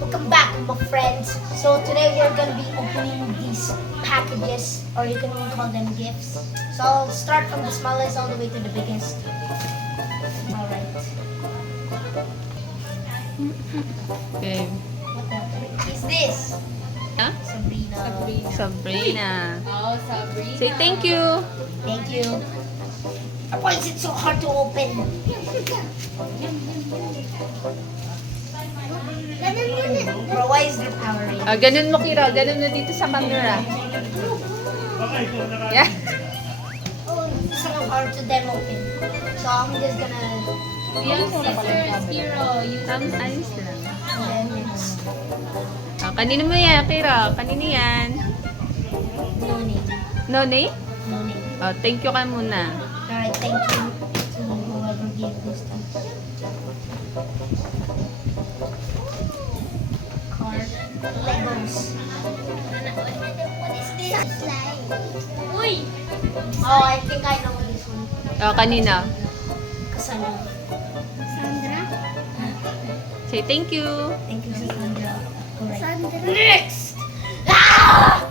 Welcome back, my friends. So today we're gonna be opening these packages, or you can even call them gifts. So I'll start from the smallest all the way to the biggest. Alright. Okay. What the heck is this? Huh? Sabrina. Sabrina. Oh, Sabrina. Say thank you. Thank you. Why is it so hard to open? Bro, why is there power in? Ganun mo, Kira. Ganun na dito sa camera. Yeah. Oh, it's so hard to then open. So I'm just gonna. Yung sisters, hero. Ayos lang. Then it's Kanino mo yan, Kira? Kanino yan? no name. No name? No name. Thank you ka muna. Alright, thank you to whoever gave this to me. Card. Legos. What is this? Slime. Uy! Oh, I think I know this one. Kanina. Kasano. Sandra? Say thank you. Thank you, Sandra. Alright. Sandra. Next! Ah!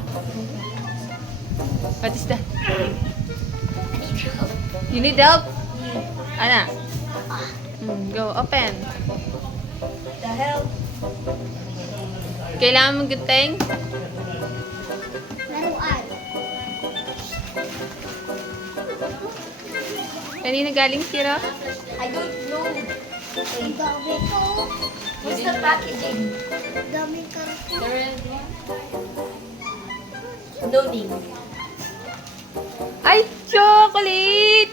What is that? I need help. You need help? Yeah. Ana? Go, open. The hell? Kailangan mong guteng? Laruan. Kanina galing, Kira? I don't know. Wait. What's the packaging? The red one. No name. Ay, chocolate!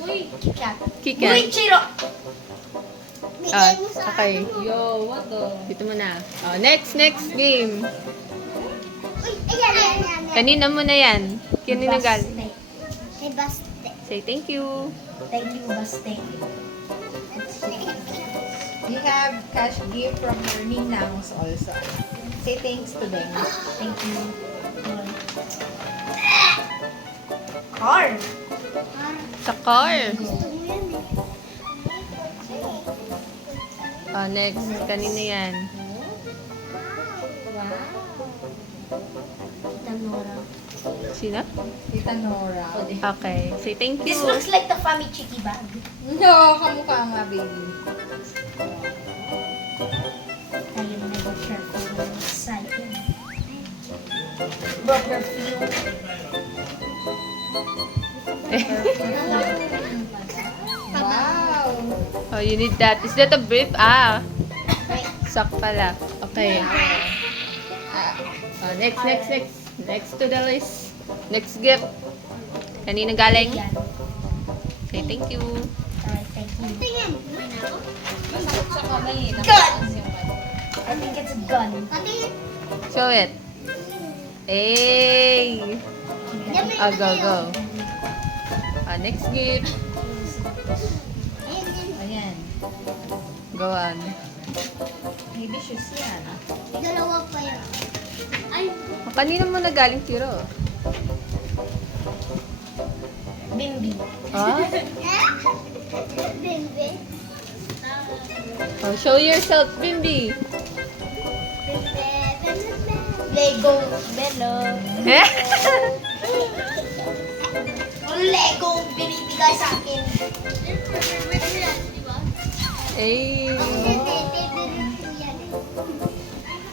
Uy. KitKat. Kikat. Uy, Chiro! Okay. Yo, what the? Dito mo na. Next game. Ayan. Kanina mo na yan. Kanina galing. Baste. Hey, Baste. Say thank you. Thank you, Baste. We have cash gift from our ninangs also. Say thanks to them. Thank you. Car. Sa car. Next. Kanina yan. Tita Nora. Sino? Tita Nora. Okay. Say thank you. This looks like the Fami Chiki bag. No, kamukha nga, baby. I am never sure if I'm excited. Bro, perfume. Wow! You need that. Is that a brief? Wait. Sock pala. Okay. Next. Next to the list. Next gift. Kanina galing? Yan. Say thank you. Alright, thank you. Masakit sa kamay eh. Gun! Nakataas yung kamay. I think it's a gun. Show it. Hey! Go. Next gift. Ayan. Go on. Maybe shoes yan. Dalawa pa yan. Ay, Kanina mo na galing, Tiro? Bimbi. bebe. Show yourself, Bimbi. Lego. Lelo. Lego binibigay sa akin. Hey!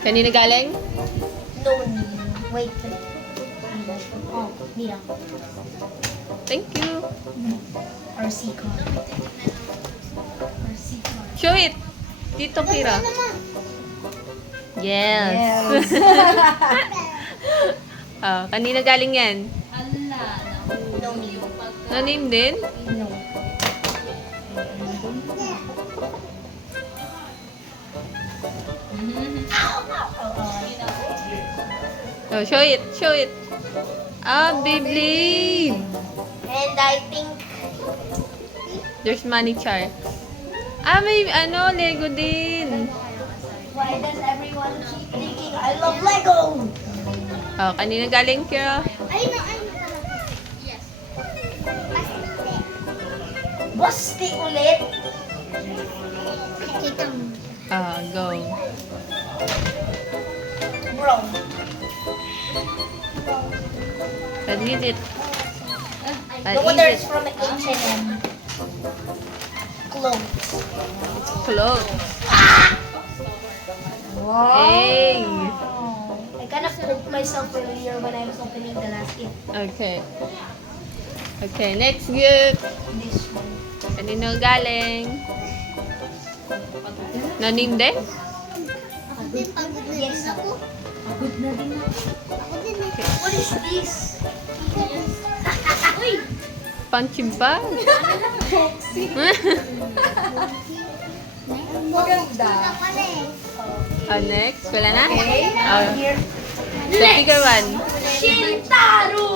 Kanina galing? No need. Wait. Oh, Mira. Thank you. RC car. RC car. Show it. Dito, Kira. Yes. Kanina galing yan. No need. No name din? No. Show it. Beyblade. And I think There's money chart. May Lego din. why does everyone keep thinking I love Lego? Kanina galing, Kira. I know. Yes. Basti ulit. Tita mo. Go. Bro. What is it? The What water is is it? from H&M. Clothes. Clothes. Wow! Hey. I kind of poked myself earlier when I was opening the last gift. Okay. Okay, next gift. This one. Kanino galing? Nanim din? Ako din, pagod na Yes, din ako. Good na din na. Ako din eh. What is this? Uy! Punching bag? Maganda. Pala eh. Next. Wala na? Okay. Here. The bigger one. Shintaro!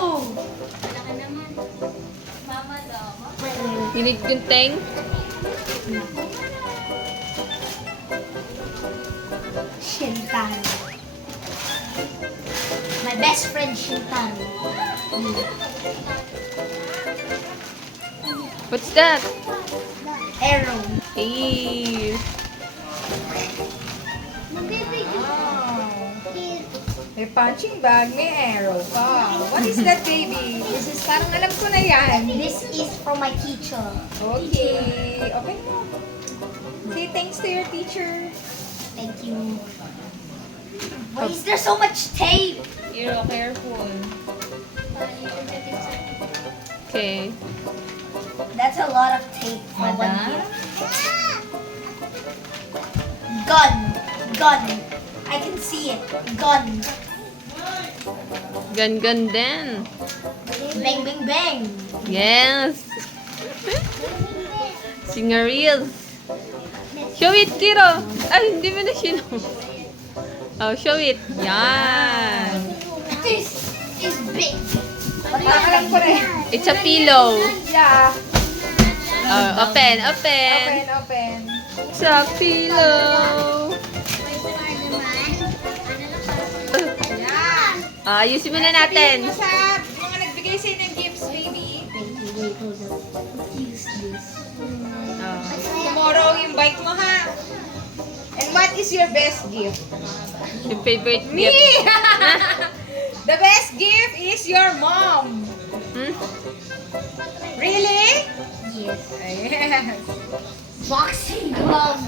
You need gunting? Shintaro. My best friend Shintaro. What's that? Arrow. Hey. Magbibigyo. Wow. Here. May punching bag, may arrow pa. What is that, baby? This is parang alam ko na yan. This is from my teacher. Okay. Open mo. Say thanks to your teacher. Thank you. Why is there so much tape? You're careful. Okay. That's a lot of tape for one Madam? gift. Gun. Gun. I can see it. Gun. Gun din. Bang, bang, bang. Yes. Singareels. Show it, Kiro. Ay, hindi mo na sino. Oh, show it. Yan. This is big. What Parang alam ko na yan. It's a pillow. Yeah. Open. Open, open. It's a pillow. May star naman. Ano lang Yeah. Ayusin muna natin. Sabihin mo sa mga nagbigay sa'yo ng gifts, baby. Wait, hold on. Use this. Tomorrow, invite mo ha. And what is your best gift? Yung favorite Me! gift. The best gift is your mom. Hmm? Really? Yes. Yes. Boxing gloves.